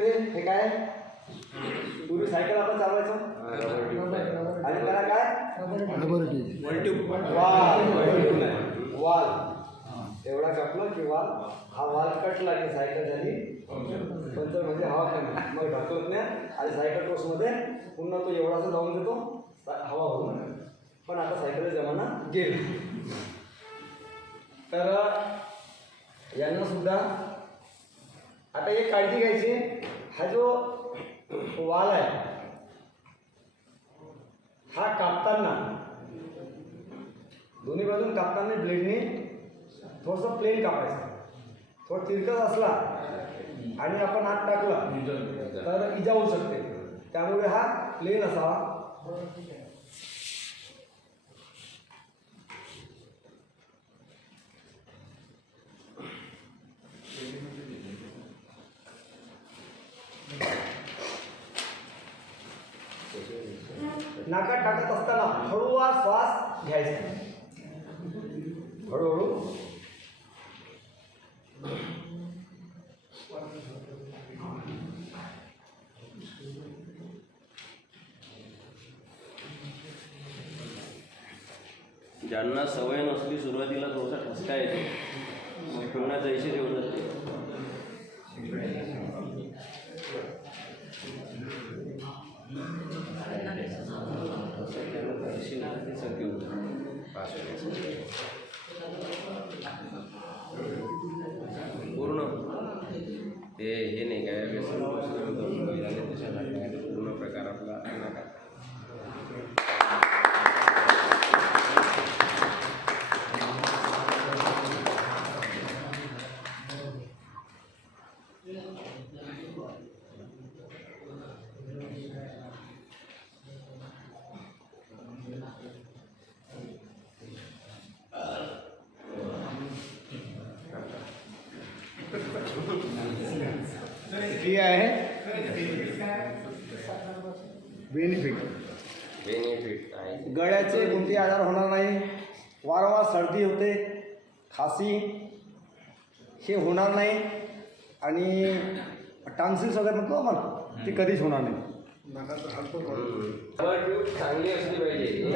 हे काय पूर्वी सायकल आपण चालवायचो आणि त्याला काय वाल एवढा कापला की वाल हा वाल कटला की सायकल झाली पंचर म्हणजे हवा कमी मग ढकलत नाही आणि सायकल कोर्समध्ये पुन्हा तो एवढासा लावून देतो हवा भरून पण आता सायकलचा जमाना गेला तर यांना सुद्धा आता एक काळजी घ्यायची हा जो वाल आहे हा कापताना दोन्ही बाजून कापताना ब्लेडने थोडंसं प्लेन कापायचं थोडं तिरकस असला आणि आपण हात टाकला तर इजा होऊ शकते त्यामुळे हा प्लेन असावा नाकात टाकत असताना हळूवार श्वास घ्यायचा हळूहळू ज्यांना सवय नसली सुरुवातीला थोडासा ठसका येतो मग पुन्हा जैसे ठेवून जाते पूर्ण ते हे नाही काय पूर्ण प्रकार आपला आहे बेनिफिट आहे गळ्याचे कोणतेही आजार होणार नाही वारंवार सर्दी होते खासी हे होणार नाही आणि टान्सिल्स वगैरे म्हणतो मला ती कधीच होणार नाही चांगली असली पाहिजे